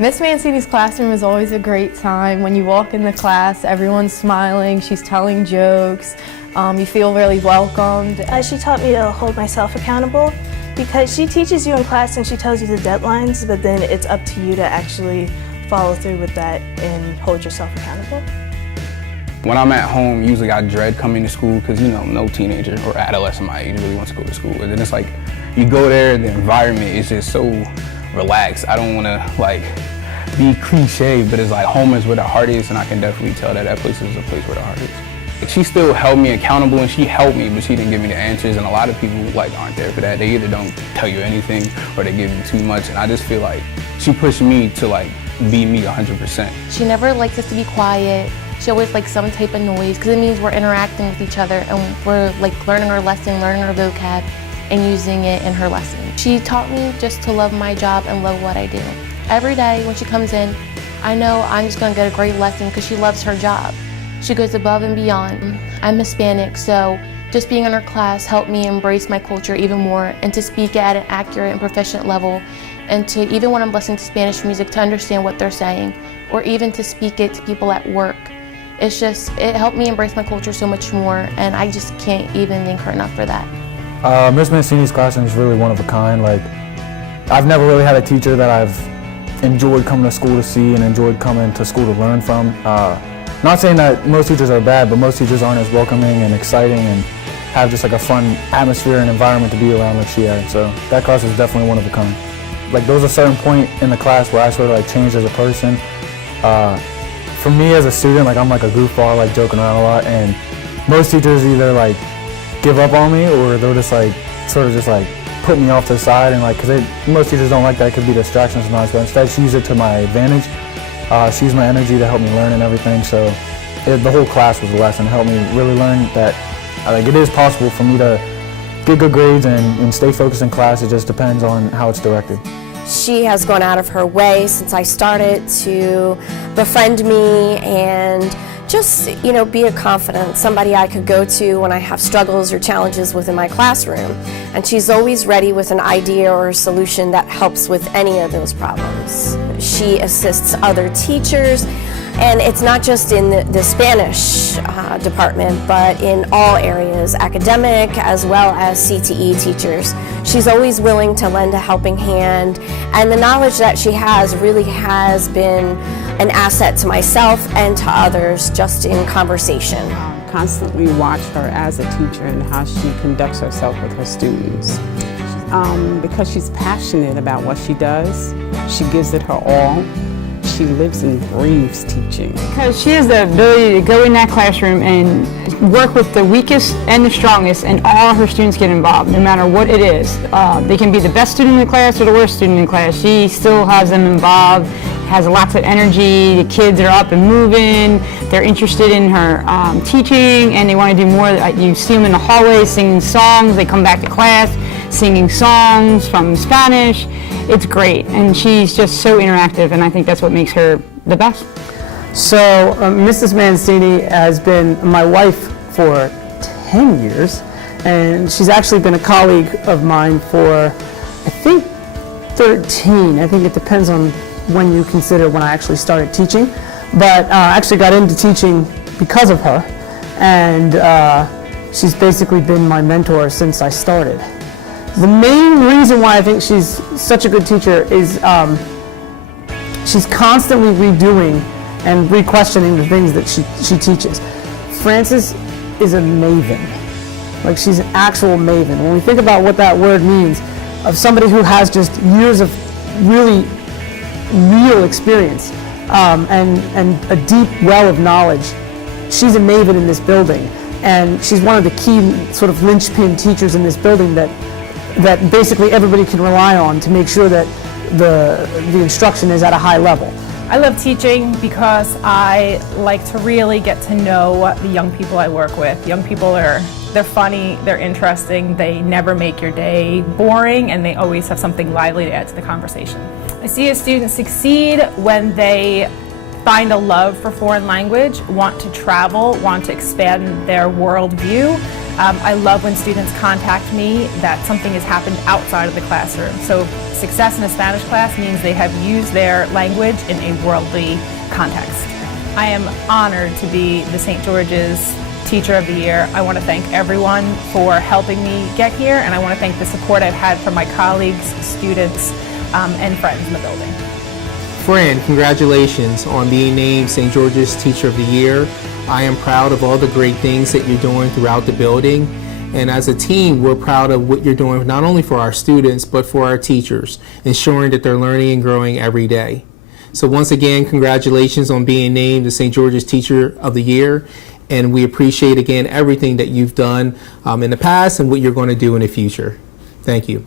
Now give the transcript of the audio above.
Miss Mancini's classroom is always a great time. When you walk in the class, everyone's smiling, she's telling jokes, you feel really welcomed. She taught me to hold myself accountable because she teaches you in class and she tells you the deadlines, but then it's up to you to actually follow through with that and hold yourself accountable. When I'm at home, usually I dread coming to school because, you know, no teenager or adolescent my age really wants to go to school. And then it's like, you go there, the environment is just so relaxed. I don't want to, like, be cliche, but it's like home is where the heart is, and I can definitely tell that that place is a place where the heart is. Like, she still held me accountable, and she helped me, but she didn't give me the answers, and a lot of people like aren't there for that. They either don't tell you anything or they give you too much, and I just feel like she pushed me to like be me 100%. She never likes us to be quiet. She always likes some type of noise because it means we're interacting with each other and we're like learning our lesson, learning our vocab, and using it in her lesson. She taught me just to love my job and love what I do. Every day when she comes in, I know I'm just going to get a great lesson because she loves her job. She goes above and beyond. I'm Hispanic, so just being in her class helped me embrace my culture even more and to speak at an accurate and proficient level, and to, even when I'm listening to Spanish music, to understand what they're saying, or even to speak it to people at work. It helped me embrace my culture so much more, and I just can't even thank her enough for that. Miss Mancini's classroom is really one of a kind. Like, I've never really had a teacher that I've enjoyed coming to school to see and enjoyed coming to school to learn from. Not saying that most teachers are bad, but most teachers aren't as welcoming and exciting and have just like a fun atmosphere and environment to be around like she had. So that class is definitely one of a kind. Like, there was a certain point in the class where I sort of like changed as a person. For me as a student, like, I'm like a goofball, like joking around a lot, and most teachers either like give up on me or they'll just like sort of just like put me off to the side, and like, because most teachers don't like that, it could be distractions sometimes, but instead she used it to my advantage. She used my energy to help me learn and everything, so the whole class was a lesson. It helped me really learn that like it is possible for me to get good grades and stay focused in class. It just depends on how it's directed. She has gone out of her way since I started to befriend me and just, you know, be a confidant, somebody I could go to when I have struggles or challenges within my classroom. And she's always ready with an idea or a solution that helps with any of those problems. She assists other teachers, and it's not just in the Spanish department, but in all areas, academic as well as CTE teachers. She's always willing to lend a helping hand, and the knowledge that she has really has been an asset to myself and to others just in conversation. Constantly watch her as a teacher and how she conducts herself with her students. Because she's passionate about what she does, she gives it her all. She lives and breathes teaching. Because she has the ability to go in that classroom and work with the weakest and the strongest, and all her students get involved, no matter what it is. They can be the best student in the class or the worst student in the class. She still has them involved, has lots of energy. The kids are up and moving. They're interested in her teaching, and they want to do more. You see them in the hallways singing songs. They come back to class singing songs from Spanish. It's great, and she's just so interactive, and I think that's what makes her the best. So Mrs. Mancini has been my wife for 10 years, and she's actually been a colleague of mine for, I think, 13. I think it depends on when you consider when I actually started teaching, but I actually got into teaching because of her, and she's basically been my mentor since I started. The main reason why I think she's such a good teacher is she's constantly redoing and re-questioning the things that she teaches. Frances is a maven. Like, she's an actual maven. When we think about what that word means, of somebody who has just years of really real experience and a deep well of knowledge, she's a maven in this building. And she's one of the key sort of linchpin teachers in this building that basically everybody can rely on to make sure that the instruction is at a high level. I love teaching because I like to really get to know the young people I work with. Young people they're funny, they're interesting, they never make your day boring, and they always have something lively to add to the conversation. I see a student succeed when they find a love for foreign language, want to travel, want to expand their worldview. I love when students contact me that something has happened outside of the classroom. So success in a Spanish class means they have used their language in a worldly context. I am honored to be the St. George's Teacher of the Year. I want to thank everyone for helping me get here, and I want to thank the support I've had from my colleagues, students, and friends in the building. Fran, congratulations on being named St. George's Teacher of the Year. I am proud of all the great things that you're doing throughout the building. And as a team, we're proud of what you're doing not only for our students, but for our teachers, ensuring that they're learning and growing every day. So once again, congratulations on being named the St. George's Teacher of the Year. And we appreciate, again, everything that you've done in the past and what you're going to do in the future. Thank you.